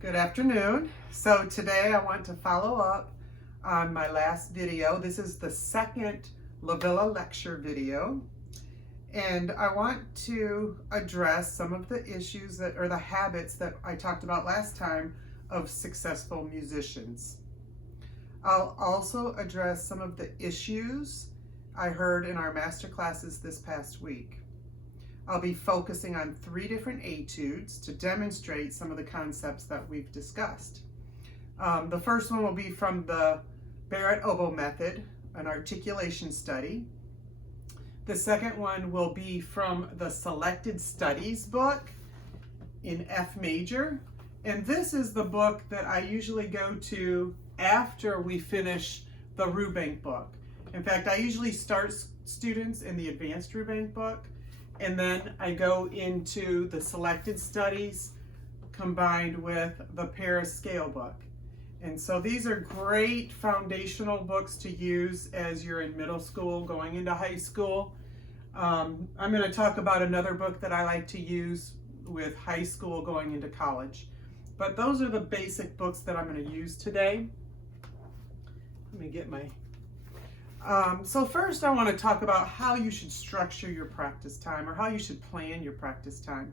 Good afternoon. So today I want to follow up on my last video. This is the second LaVilla Lecture video. And I want to address some of the issues or the habits that I talked about last time of successful musicians. I'll also address some of the issues I heard in our master classes this past week. I'll be focusing on 3 different etudes to demonstrate some of the concepts that we've discussed. The first one will be from the Barrett oboe method, an articulation study. The second one will be from the Selected Studies book in F major. And this is the book that I usually go to after we finish the Rubank book. In fact, I usually start students in the advanced Rubank book, and then I go into the Selected Studies combined with the Paris Scale book. And so these are great foundational books to use as you're in middle school, going into high school. I'm going to talk about another book that I like to use with high school going into college. But those are the basic books that I'm going to use today. Let me get my... So first I want to talk about how you should structure your practice time, or how you should plan your practice time.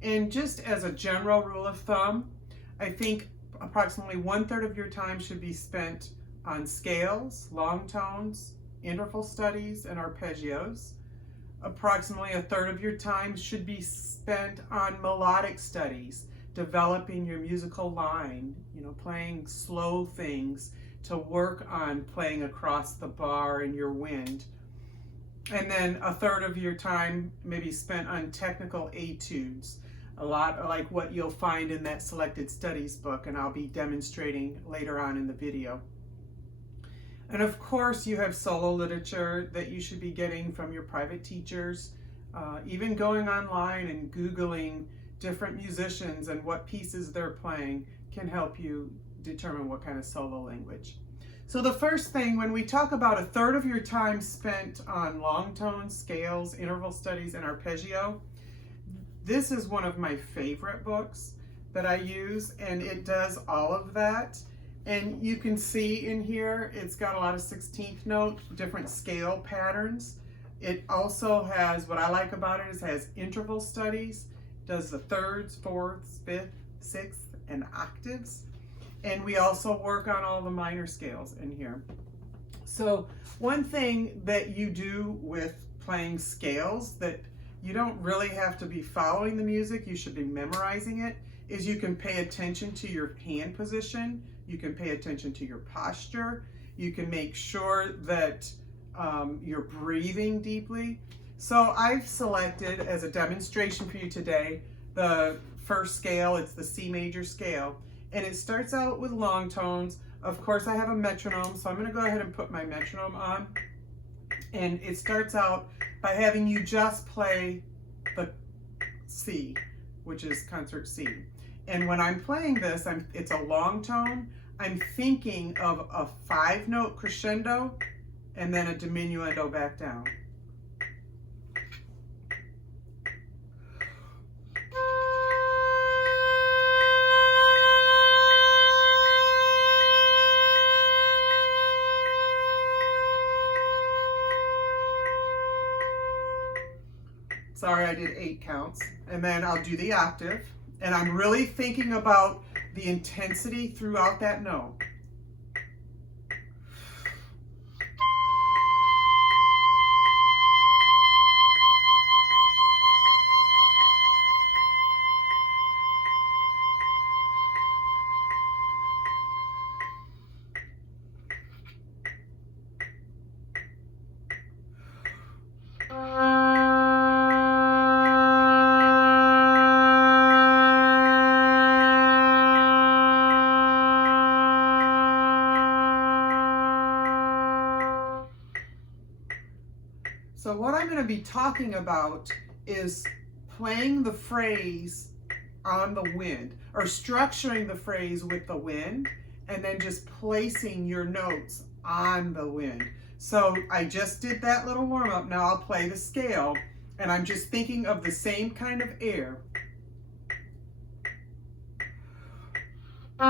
And just as a general rule of thumb, I think approximately 1/3 of your time should be spent on scales, long tones, interval studies, and arpeggios. Approximately 1/3 of your time should be spent on melodic studies, developing your musical line, playing slow things to work on playing across the bar in your wind. And then 1/3 of your time maybe spent on technical etudes, a lot like what you'll find in that Selected Studies book, and I'll be demonstrating later on in the video. And of course you have solo literature that you should be getting from your private teachers, even going online and Googling different musicians and what pieces they're playing can help you determine what kind of solo language. So the first thing, when we talk about 1/3 of your time spent on long tones, scales, interval studies, and arpeggio, this is one of my favorite books that I use, and it does all of that. And you can see in here, it's got a lot of 16th note, different scale patterns. It also has, what I like about it is it has interval studies, does the thirds, fourths, fifth, sixth, and octaves. And we also work on all the minor scales in here. So one thing that you do with playing scales that you don't really have to be following the music, you should be memorizing it, is you can pay attention to your hand position, you can pay attention to your posture, you can make sure that you're breathing deeply. So I've selected as a demonstration for you today the first scale. It's the C major scale, and it starts out with long tones. Of course I have a metronome, so I'm going to go ahead and put my metronome on, and it starts out by having you just play the C, which is concert C. And when I'm playing this, it's a long tone. I'm thinking of a 5-note crescendo and then a diminuendo back down. Sorry, I did 8 counts. And then I'll do the octave. And I'm really thinking about the intensity throughout that note. So what I'm going to be talking about is playing the phrase on the wind, or structuring the phrase with the wind, and then just placing your notes on the wind. So I just did that little warm-up. Now I'll play the scale, and I'm just thinking of the same kind of air. So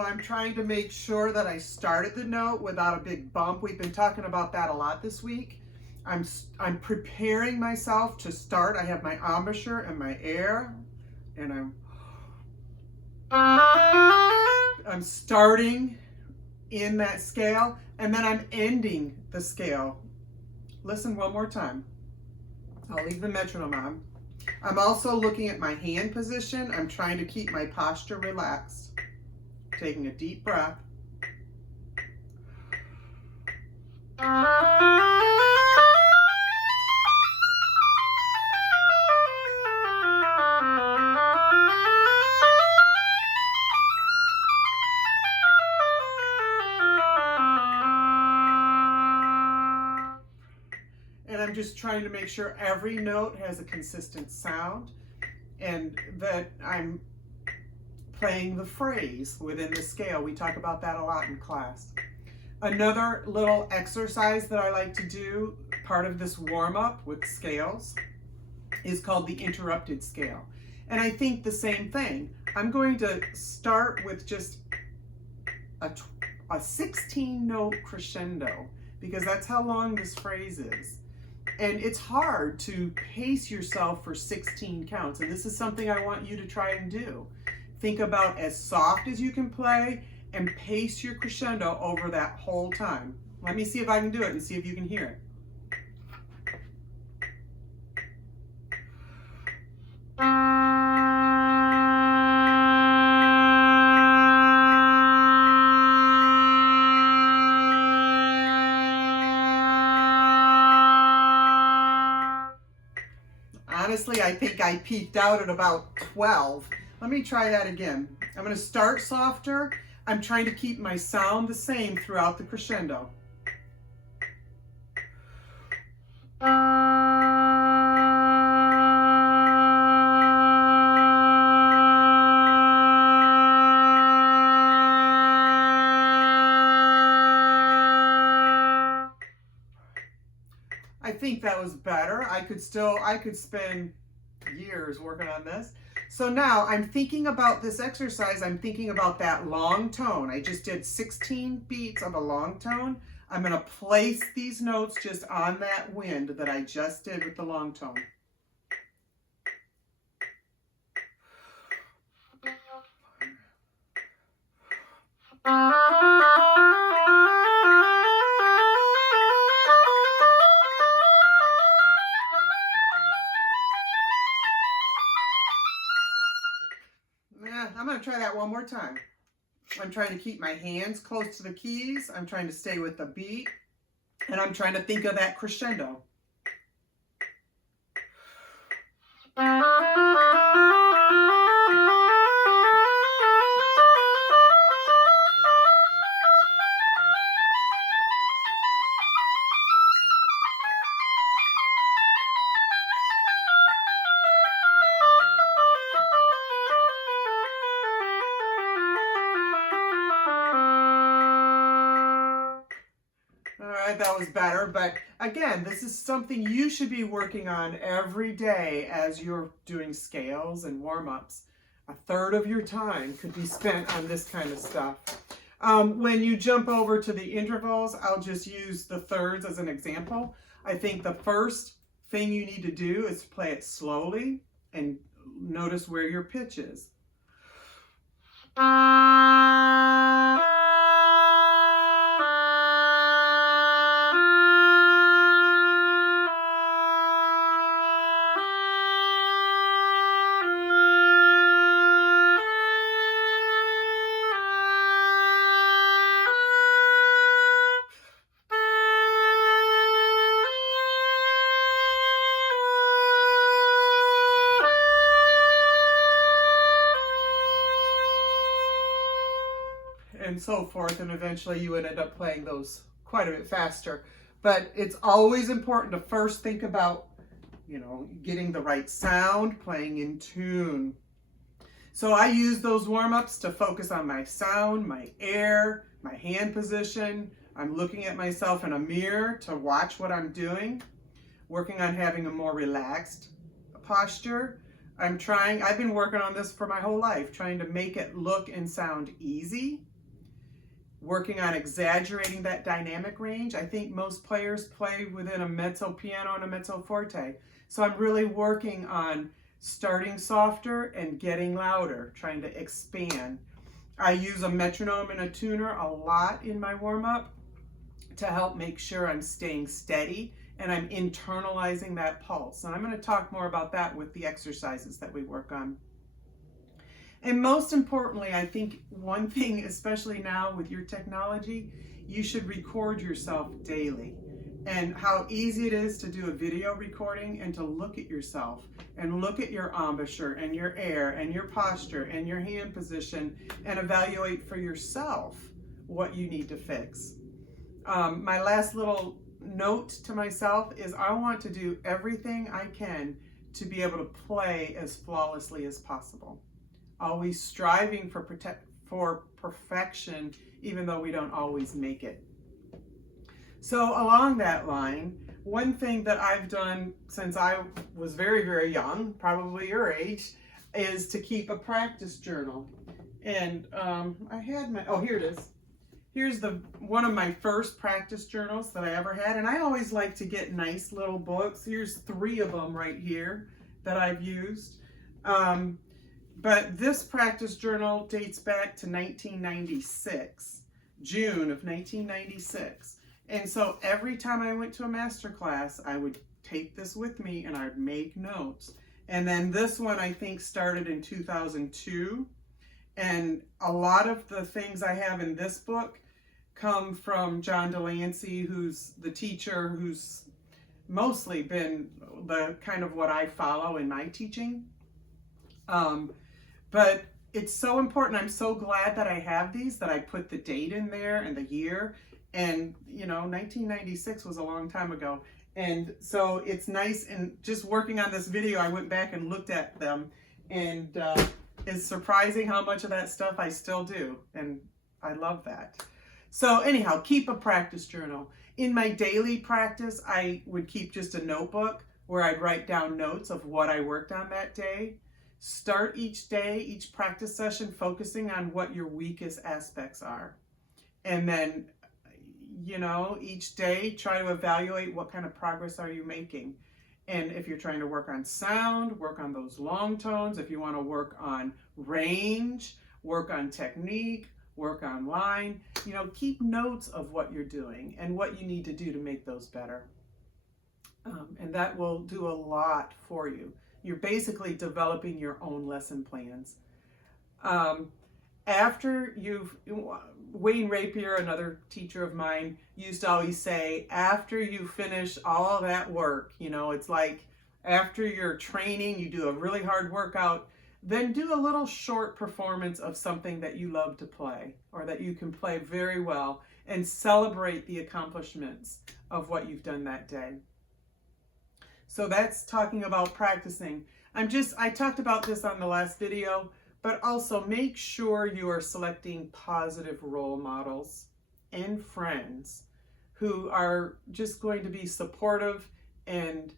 I'm trying to make sure that I started the note without a big bump. We've been talking about that a lot this week. I'm preparing myself to start. I have my embouchure and my air, and I'm starting in that scale, and then I'm ending the scale. Listen one more time. I'll leave the metronome on. I'm also looking at my hand position. I'm trying to keep my posture relaxed. Taking a deep breath. And I'm just trying to make sure every note has a consistent sound and that I'm playing the phrase within the scale. We talk about that a lot in class. Another little exercise that I like to do, part of this warm-up with scales, is called the interrupted scale. And I think the same thing. I'm going to start with just a 16-note crescendo, because that's how long this phrase is. And it's hard to pace yourself for 16 counts. And this is something I want you to try and do. Think about as soft as you can play and pace your crescendo over that whole time. Let me see if I can do it and see if you can hear it. Honestly, I think I peaked out at about 12. Let me try that again. I'm going to start softer. I'm trying to keep my sound the same throughout the crescendo. I think that was better. I could spend years working on this. So now I'm thinking about this exercise. I'm thinking about that long tone. I just did 16 beats of a long tone. I'm going to place these notes just on that wind that I just did with the long tone. I'm going to try that one more time. I'm trying to keep my hands close to the keys. I'm trying to stay with the beat. And I'm trying to think of that crescendo. That was better, but again, this is something you should be working on every day as you're doing scales and warm-ups. A third of your time could be spent on this kind of stuff. When you jump over to the intervals, I'll just use the thirds as an example. I think the first thing you need to do is play it slowly and notice where your pitch is. And so forth, and eventually you would end up playing those quite a bit faster. But it's always important to first think about, getting the right sound, playing in tune. So I use those warm-ups to focus on my sound, my air, my hand position. I'm looking at myself in a mirror to watch what I'm doing, working on having a more relaxed posture. I've been working on this for my whole life, trying to make it look and sound easy, working on exaggerating that dynamic range. I think most players play within a mezzo piano and a mezzo forte. So I'm really working on starting softer and getting louder, trying to expand. I use a metronome and a tuner a lot in my warm-up to help make sure I'm staying steady and I'm internalizing that pulse. And I'm going to talk more about that with the exercises that we work on. And most importantly, I think one thing, especially now with your technology, you should record yourself daily. And how easy it is to do a video recording and to look at yourself and look at your embouchure and your air and your posture and your hand position and evaluate for yourself what you need to fix. My last little note to myself is I want to do everything I can to be able to play as flawlessly as possible. Always striving for perfection, even though we don't always make it. So along that line, one thing that I've done since I was very, very young, probably your age, is to keep a practice journal. And I had my, oh, here it is. Here's one of my first practice journals that I ever had. And I always like to get nice little books. Here's 3 of them right here that I've used. But this practice journal dates back to 1996, June of 1996. And so every time I went to a master class, I would take this with me and I'd make notes. And then this one, I think, started in 2002. And a lot of the things I have in this book come from John Delancey, who's the teacher who's mostly been the kind of what I follow in my teaching. But it's so important. I'm so glad that I have these, that I put the date in there and the year. And, you know, 1996 was a long time ago. And so it's nice. And just working on this video, I went back and looked at them. And it's surprising how much of that stuff I still do. And I love that. So anyhow, keep a practice journal. In my daily practice, I would keep just a notebook where I'd write down notes of what I worked on that day. Start each day, each practice session, focusing on what your weakest aspects are. And then, you know, each day, try to evaluate what kind of progress are you making. And if you're trying to work on sound, work on those long tones. If you want to work on range, work on technique, work on line, you know, keep notes of what you're doing and what you need to do to make those better. And that will do a lot for you. You're basically developing your own lesson plans. After Wayne Rapier, another teacher of mine, used to always say, after you finish all that work, you know, it's like after your training, you do a really hard workout, then do a little short performance of something that you love to play or that you can play very well, and celebrate the accomplishments of what you've done that day. So that's talking about practicing. I talked about this on the last video, but also make sure you are selecting positive role models and friends who are just going to be supportive and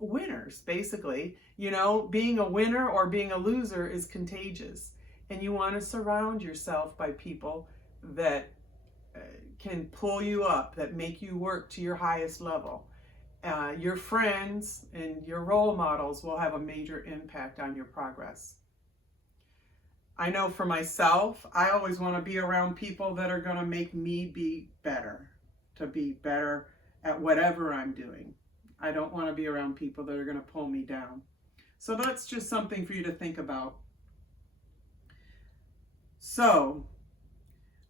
winners, basically. You know, being a winner or being a loser is contagious. And you want to surround yourself by people that can pull you up, that make you work to your highest level. Your friends and your role models will have a major impact on your progress. I know for myself, I always want to be around people that are going to make me be better, to be better at whatever I'm doing. I don't want to be around people that are going to pull me down. So that's just something for you to think about. So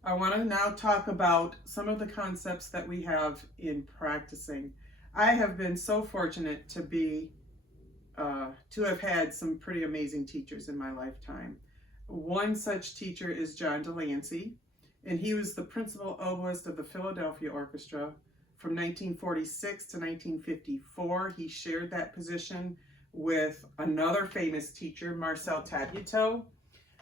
I want to now talk about some of the concepts that we have in practicing. I have been so fortunate to have had some pretty amazing teachers in my lifetime. One such teacher is John Delancey, and he was the principal oboist of the Philadelphia Orchestra from 1946 to 1954. He shared that position with another famous teacher, Marcel Tabuteau,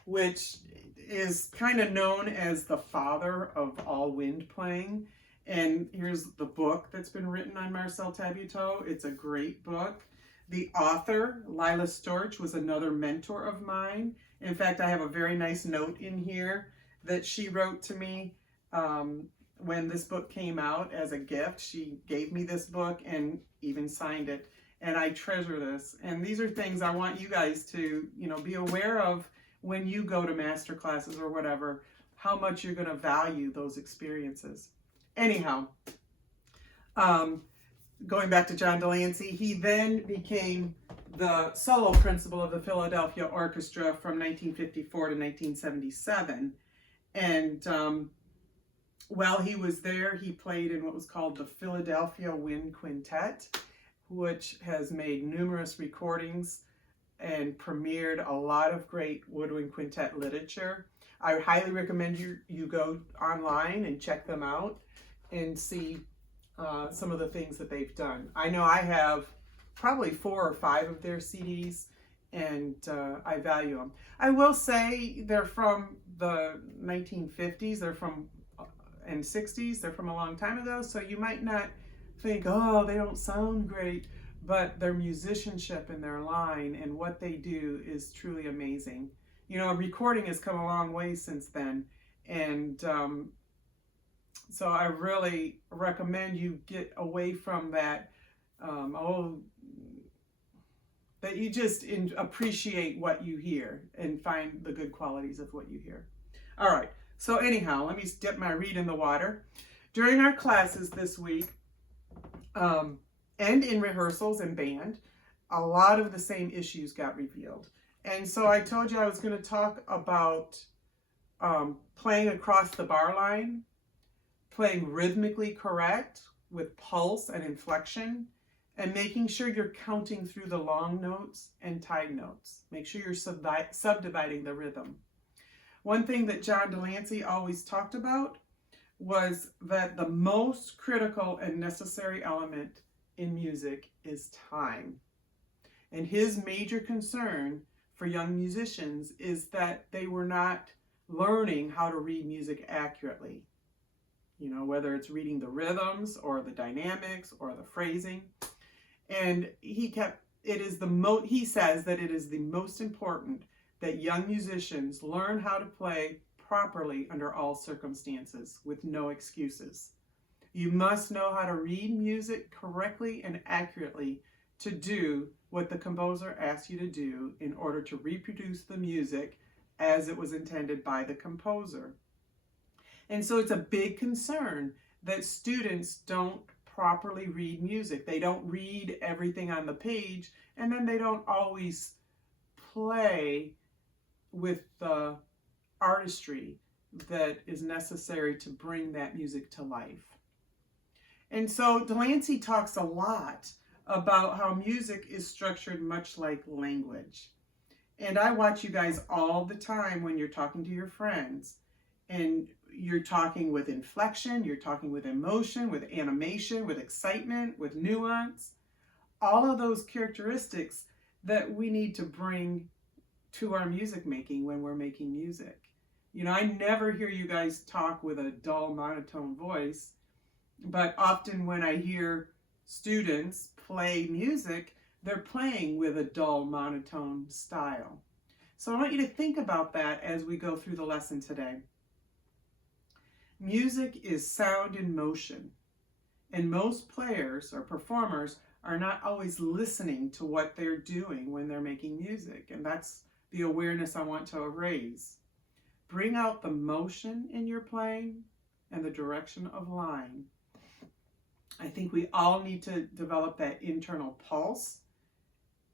which is kind of known as the father of all wind playing. And here's the book that's been written on Marcel Tabuteau. It's a great book. The author, Lila Storch, was another mentor of mine. In fact, I have a very nice note in here that she wrote to me when this book came out as a gift. She gave me this book and even signed it. And I treasure this. And these are things I want you guys to, be aware of when you go to master classes or whatever, how much you're going to value those experiences. Anyhow, going back to John Delancey, he then became the solo principal of the Philadelphia Orchestra from 1954 to 1977. And while he was there, he played in what was called the Philadelphia Wind Quintet, which has made numerous recordings and premiered a lot of great woodwind quintet literature. I highly recommend you go online and check them out and see some of the things that they've done. I know I have probably 4 or 5 of their CDs, and I value them. I will say they're from the 1950s, and 60s. They're from a long time ago, so you might not think, oh, they don't sound great, but their musicianship and their line and what they do is truly amazing. Recording has come a long way since then, and so I really recommend you get away from that, that you just appreciate what you hear and find the good qualities of what you hear. All right, so anyhow, let me dip my reed in the water. During our classes this week, and in rehearsals and band, a lot of the same issues got revealed. And so I told you I was going to talk about playing across the bar line, playing rhythmically correct with pulse and inflection, and making sure you're counting through the long notes and tied notes. Make sure you're subdividing the rhythm. One thing that John Delancey always talked about was that the most critical and necessary element in music is time. And his major concern for young musicians is that they were not learning how to read music accurately. Whether it's reading the rhythms or the dynamics or the phrasing. And he says that it is the most important that young musicians learn how to play properly under all circumstances with no excuses. You must know how to read music correctly and accurately to do what the composer asks you to do in order to reproduce the music as it was intended by the composer. And so it's a big concern that students don't properly read music. They don't read everything on the page, and then they don't always play with the artistry that is necessary to bring that music to life. And so Delancey talks a lot about how music is structured much like language. And I watch you guys all the time when you're talking to your friends, and you're talking with inflection, you're talking with emotion, with animation, with excitement, with nuance, all of those characteristics that we need to bring to our music making when we're making music. I never hear you guys talk with a dull, monotone voice, but often when I hear students play music, they're playing with a dull, monotone style. So I want you to think about that as we go through the lesson today. Music is sound in motion, and most players or performers are not always listening to what they're doing when they're making music, and that's the awareness I want to raise. Bring out the motion in your playing and the direction of line. I think we all need to develop that internal pulse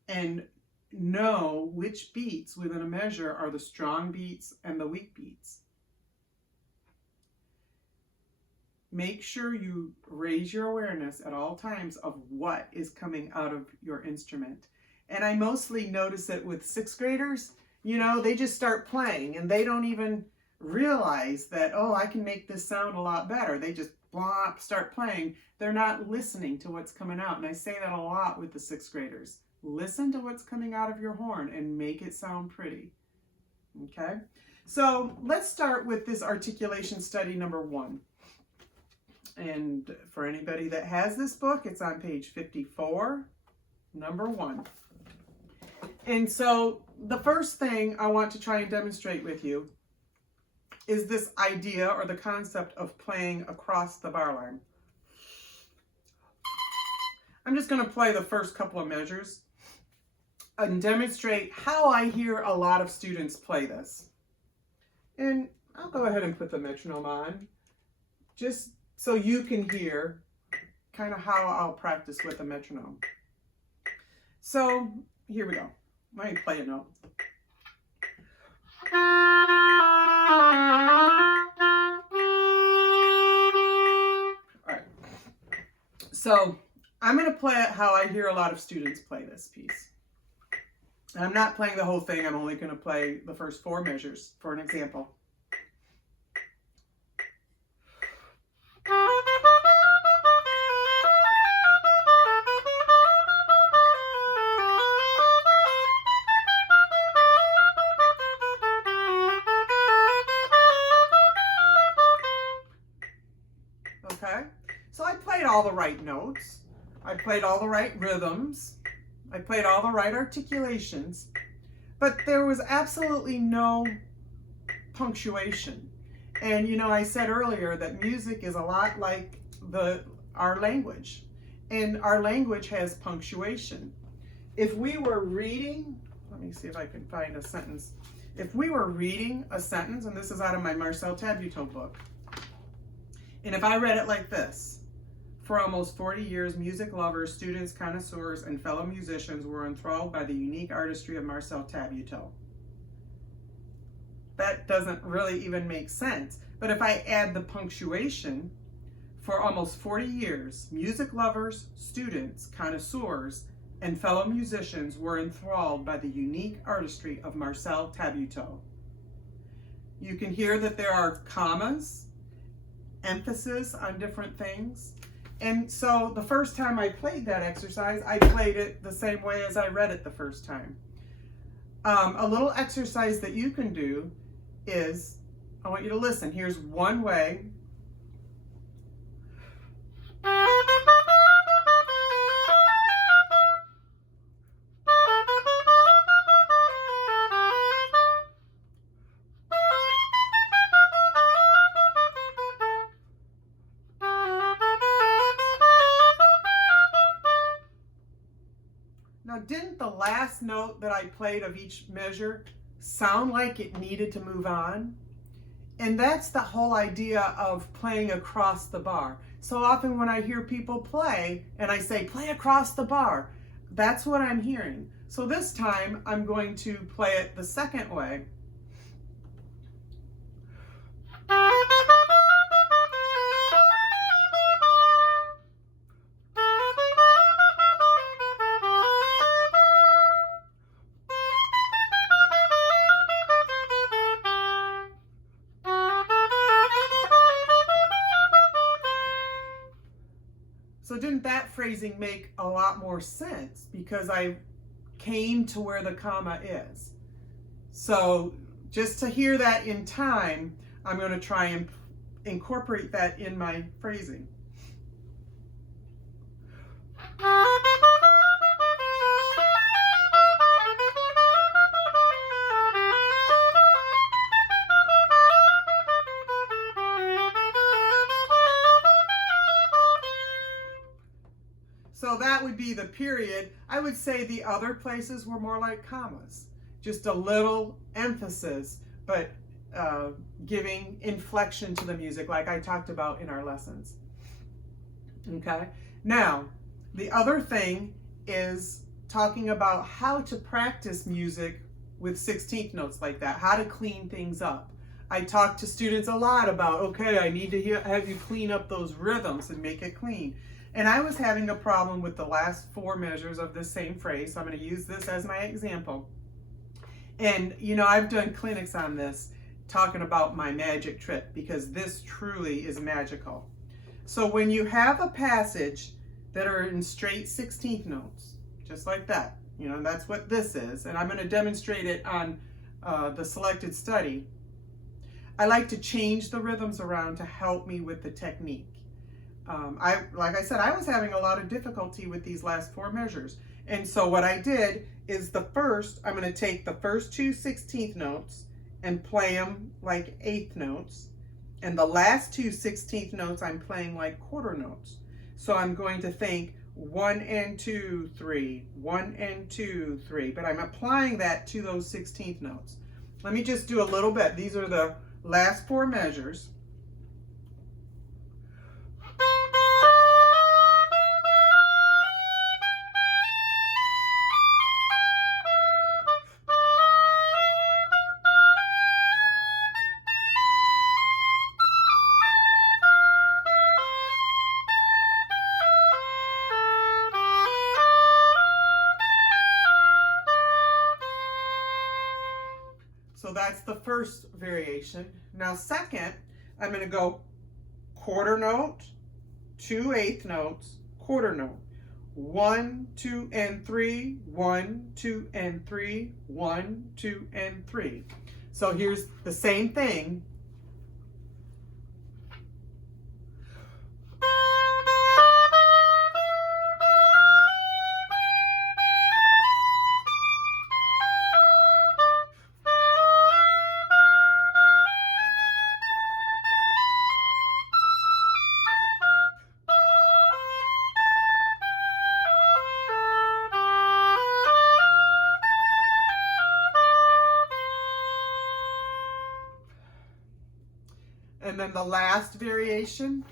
and know which beats within a measure are the strong beats and the weak beats. Make sure you raise your awareness at all times of what is coming out of your instrument. And I mostly notice it with 6th graders. They just start playing and they don't even realize that, oh, I can make this sound a lot better. They just start playing. They're not listening to what's coming out. And I say that a lot with the 6th graders. Listen to what's coming out of your horn and make it sound pretty. Okay? So let's start with this articulation study number 1. And for anybody that has this book, it's on page 54, number 1. And so the first thing I want to try and demonstrate with you is this idea or the concept of playing across the bar line. I'm just going to play the first couple of measures and demonstrate how I hear a lot of students play this. And I'll go ahead and put the metronome on just so you can hear kind of how I'll practice with the metronome. So here we go. Let me play a note. All right. So I'm going to play it how I hear a lot of students play this piece. And I'm not playing the whole thing. I'm only going to play the first 4 measures for an example. Okay, so I played all the right notes. I played all the right rhythms. I played all the right articulations, but there was absolutely no punctuation. And you know, I said earlier that music is a lot like our language, and our language has punctuation. If we were reading, let me see if I can find a sentence. If we were reading a sentence, and this is out of my Marcel Tabuteau book, and if I read it like this: for almost 40 years, music lovers, students, connoisseurs, and fellow musicians were enthralled by the unique artistry of Marcel Tabuteau. That doesn't really even make sense. But if I add the punctuation, for almost 40 years, music lovers, students, connoisseurs, and fellow musicians were enthralled by the unique artistry of Marcel Tabuteau. You can hear that there are commas, emphasis on different things. And so the first time I played that exercise, I played it the same way as I read it the first time. A little exercise that you can do is, I want you to listen. Here's one way. Now, didn't the last note that I played of each measure sound like it needed to move on? And that's the whole idea of playing across the bar. So often when I hear people play and I say, play across the bar, that's what I'm hearing. So this time I'm going to play it the second way. So didn't that phrasing make a lot more sense because I came to where the comma is? So just to hear that in time, I'm going to try and incorporate that in my phrasing. So that would be the period. I would say the other places were more like commas, just a little emphasis, but giving inflection to the music like I talked about in our lessons. Okay, now the other thing is talking about how to practice music with 16th notes like that, how to clean things up. I talk to students a lot about, okay, I need to have you clean up those rhythms and make it clean. And I was having a problem with the last 4 measures of this same phrase, so I'm going to use this as my example. And, you know, I've done clinics on this, talking about my magic trip, because this truly is magical. So when you have a passage that are in straight 16th notes, just like that, You know, that's what this is. And I'm going to demonstrate it on the selected study. I like to change the rhythms around to help me with the technique. Like I said, I was having a lot of difficulty with these last 4 measures. And so what I did is I'm going to take the first 2 16th notes and play them like 8th notes. And the last 2 16th notes I'm playing like quarter notes. So I'm going to think 1 and 2, 3, 1 and 2, 3. But I'm applying that to those 16th notes. Let me just do a little bit. These are the last 4 measures. So that's the first variation. Now second, I'm going to go quarter note, 2 8th notes, quarter note. 1, 2, and 3, 1, 2, and 3, 1, 2, and 3. So here's the same thing. And then the last variation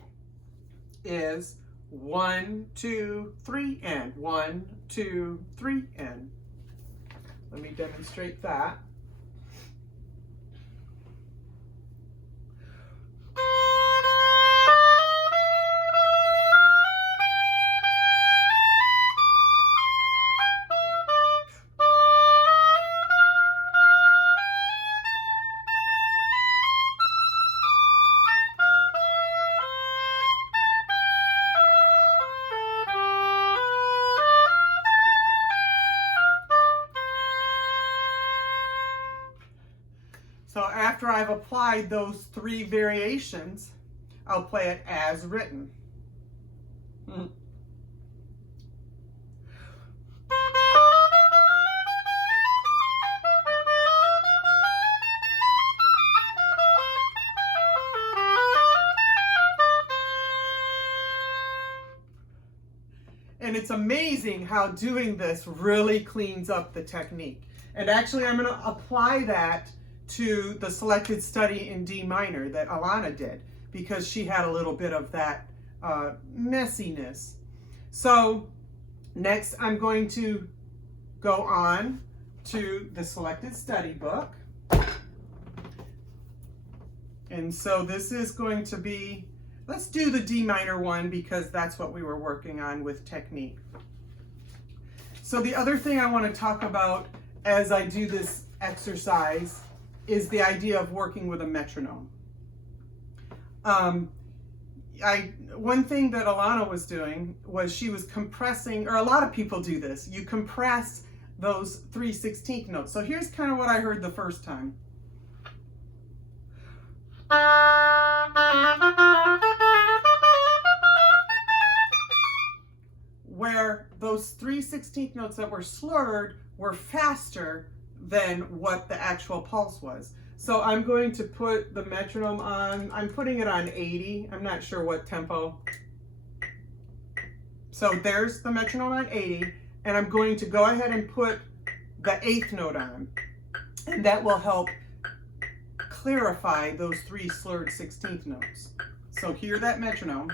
is 1, 2, 3, and 1, 2, 3, and. Let me demonstrate that. So after I've applied those 3 variations, I'll play it as written. And it's amazing how doing this really cleans up the technique. And actually I'm going to apply that to the selected study in D minor that Alana did, because she had a little bit of that messiness. So next I'm going to go on to the selected study book. And so this is going to be, let's do the D minor one because that's what we were working on with technique. So the other thing I want to talk about as I do this exercise is the idea of working with a metronome. One thing that Alana was doing was she was compressing, or a lot of people do this, you compress those 3 16th notes. So here's kind of what I heard the first time. Where those 3 16th notes that were slurred were faster than what the actual pulse was. So I'm going to put the metronome on, I'm putting it on 80, I'm not sure what tempo. So there's the metronome on 80, and I'm going to go ahead and put the 8th note on, and that will help clarify those 3 slurred 16th notes. So hear that metronome.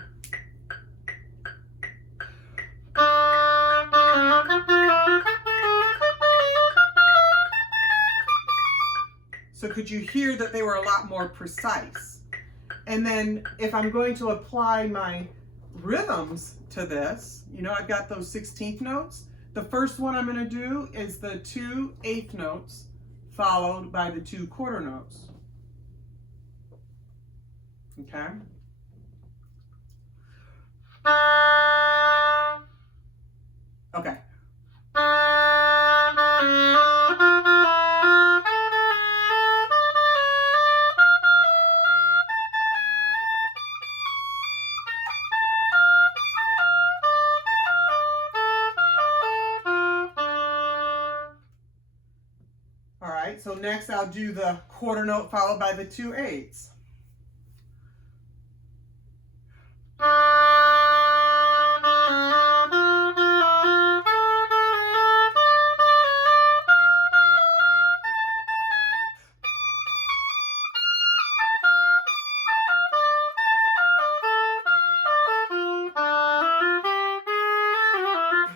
So could you hear that they were a lot more precise? And then if I'm going to apply my rhythms to this, you know, I've got those 16th notes. The first one I'm going to do is the 2 8th notes followed by the 2 quarter notes. Okay? Okay. right, so next I'll do the quarter note followed by the 2/8.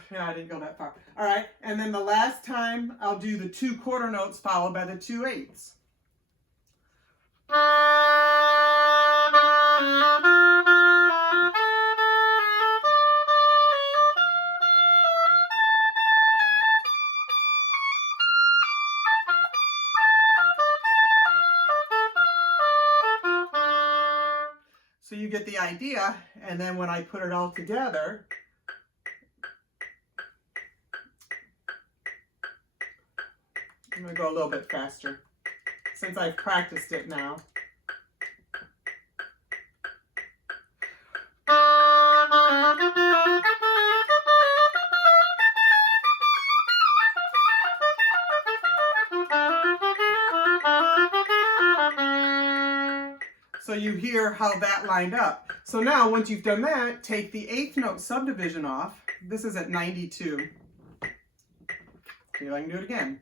Yeah, I didn't go that far. All right, and then the last time I'll do the 2 quarter notes followed by the 2/8. So you get the idea, and then when I put it all together, I'm going to go a little bit faster since I've practiced it now. So you hear how that lined up. So now once you've done that, take the 8th note subdivision off. This is at 92. See if I can do it again.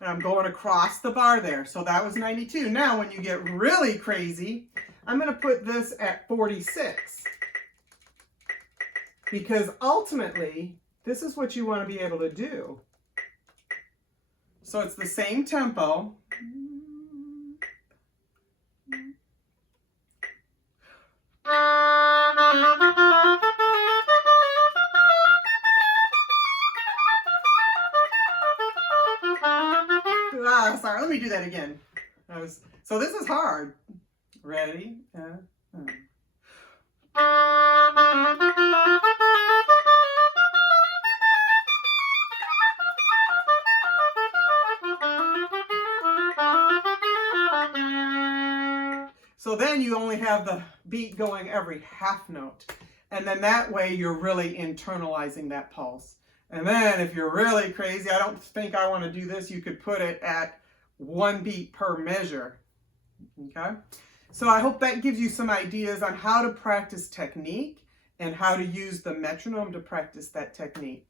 And I'm going across the bar there. So that was 92. Now when you get really crazy, I'm going to put this at 46. Because ultimately, this is what you want to be able to do. So it's the same tempo. Sorry, let me do that again. So this is hard. Ready? So then you only have the beat going every half note. And then that way you're really internalizing that pulse. And then if you're really crazy, I don't think I want to do this, you could put it at 1 beat per measure. Okay? So I hope that gives you some ideas on how to practice technique and how to use the metronome to practice that technique.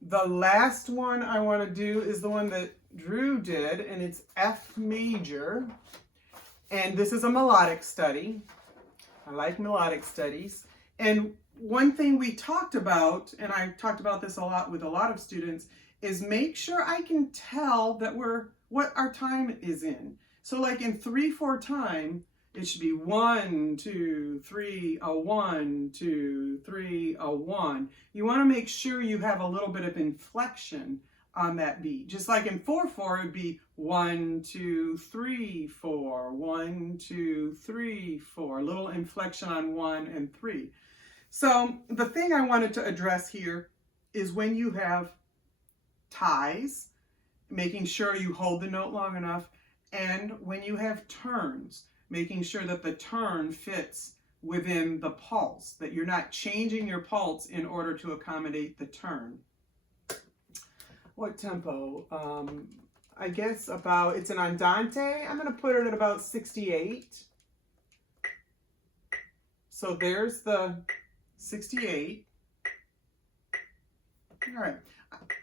The last one I want to do is the one that Drew did, and it's F major. And this is a melodic study. I like melodic studies. And one thing we talked about, and I've talked about this a lot with a lot of students, is make sure I can tell that what our time is in. So like in 3/4 time, it should be 1, 2, 3, a 1, 2, 3, a 1. You want to make sure you have a little bit of inflection on that beat. Just like in 4/4, it would be 1, 2, 3, 4, 1, 2, 3, 4. A little inflection on 1 and 3. So the thing I wanted to address here is when you have ties, making sure you hold the note long enough, and when you have turns, making sure that the turn fits within the pulse, that you're not changing your pulse in order to accommodate the turn. What tempo? I guess it's an andante. I'm going to put it at about 68. So there's the 68. All right.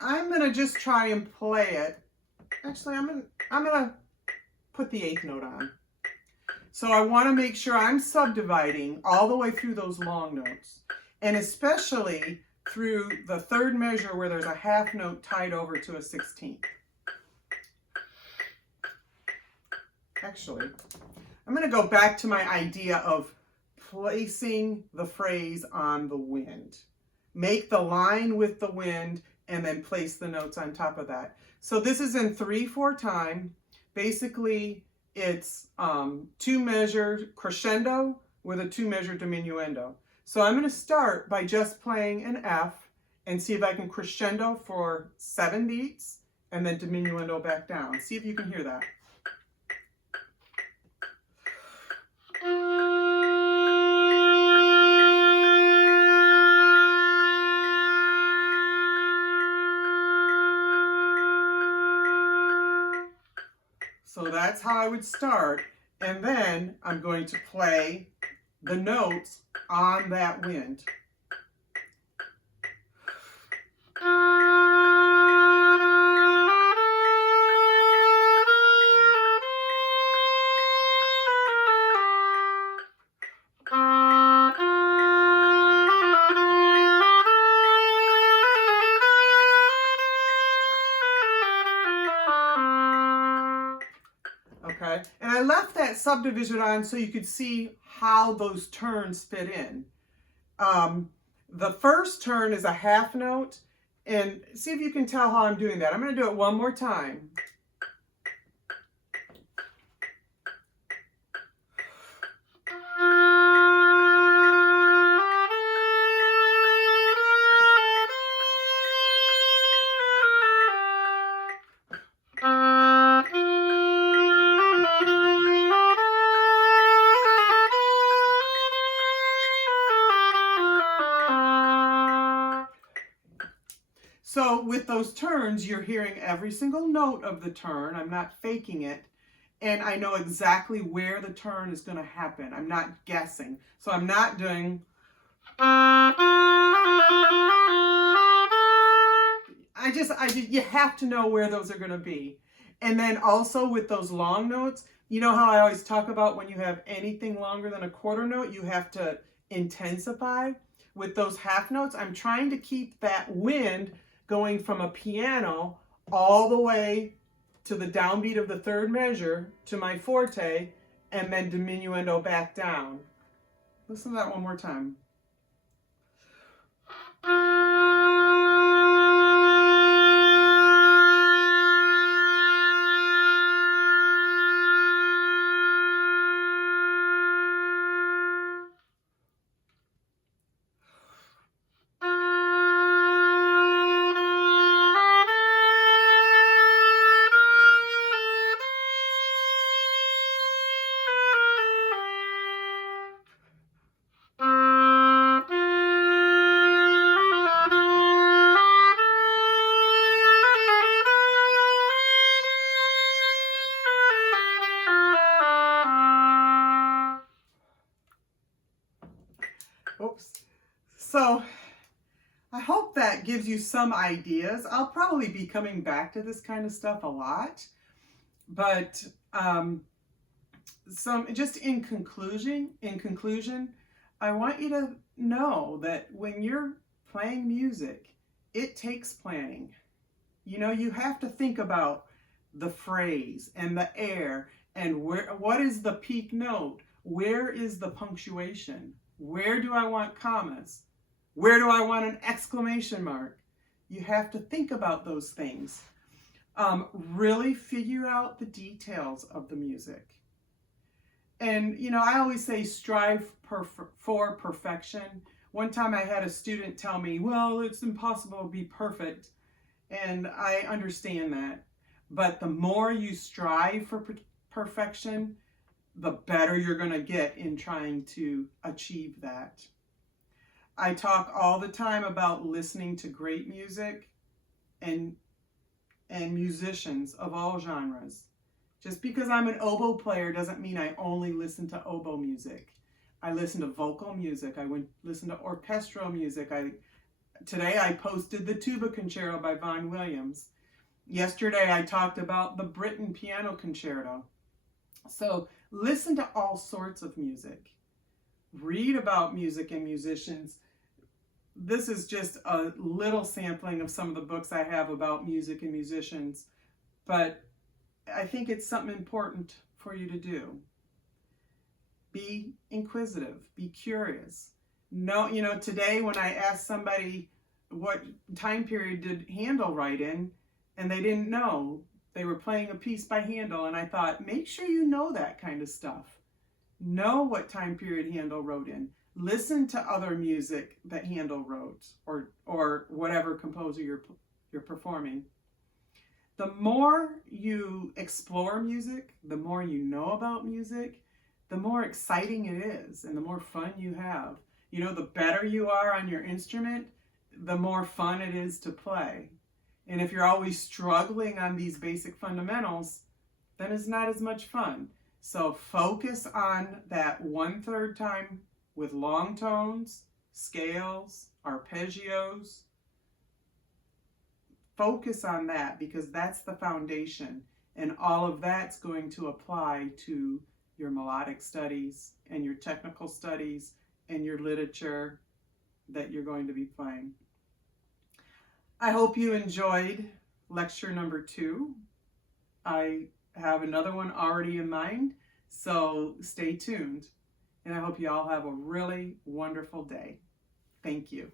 I'm going to just try and play it. Actually, I'm going to put the 8th note on. So I want to make sure I'm subdividing all the way through those long notes, and especially through the 3rd measure where there's a half note tied over to a 16th. Actually, I'm going to go back to my idea of placing the phrase on the wind. Make the line with the wind and then place the notes on top of that. So this is in 3/4 time. Basically, it's 2 measure crescendo with a 2 measure diminuendo. So I'm going to start by just playing an F and see if I can crescendo for 7 beats and then diminuendo back down. See if you can hear that. So that's how I would start, and then I'm going to play the notes on that wind. Okay, and I left that subdivision on so you could see how those turns fit in. The first turn is a half note, and see if you can tell how I'm doing that. I'm going to do it one more time. So with those turns, you're hearing every single note of the turn. I'm not faking it. And I know exactly where the turn is going to happen. I'm not guessing. So I'm not doing... you have to know where those are going to be. And then also with those long notes, you know how I always talk about when you have anything longer than a quarter note, you have to intensify? With those half notes, I'm trying to keep that wind going from a piano all the way to the downbeat of the third measure to my forte, and then diminuendo back down. Listen to that one more time. Oops. So I hope that gives you some ideas. I'll probably be coming back to this kind of stuff a lot, but just in conclusion, I want you to know that when you're playing music, it takes planning. You know, you have to think about the phrase and the air and what is the peak note? Where is the punctuation? Where do I want commas? Where do I want an exclamation mark? You have to think about those things. Really figure out the details of the music. And, you know, I always say strive for perfection. One time I had a student tell me, well, it's impossible to be perfect. And I understand that. But the more you strive for perfection, the better you're going to get in trying to achieve that. I talk all the time about listening to great music and musicians of all genres. Just because I'm an oboe player doesn't mean I only listen to oboe music. I listen to vocal music. I listen to orchestral music. Today I posted the Tuba Concerto by Vaughan Williams. Yesterday I talked about the Britten Piano Concerto. So listen to all sorts of music. Read about music and musicians. This is just a little sampling of some of the books I have about music and musicians, but I think it's something important for you to do. Be inquisitive, be curious. No, you know, today when I asked somebody what time period did Handel write in, and they didn't know, they were playing a piece by Handel, and I thought, make sure you know that kind of stuff. Know what time period Handel wrote in. Listen to other music that Handel wrote, or whatever composer you're performing. The more you explore music, the more you know about music, the more exciting it is and the more fun you have. You know, the better you are on your instrument, the more fun it is to play. And if you're always struggling on these basic fundamentals, then it's not as much fun. So focus on that 1/3 time with long tones, scales, arpeggios. Focus on that because that's the foundation. And all of that's going to apply to your melodic studies and your technical studies and your literature that you're going to be playing. I hope you enjoyed lecture number 2. I have another one already in mind, so stay tuned. And I hope you all have a really wonderful day. Thank you.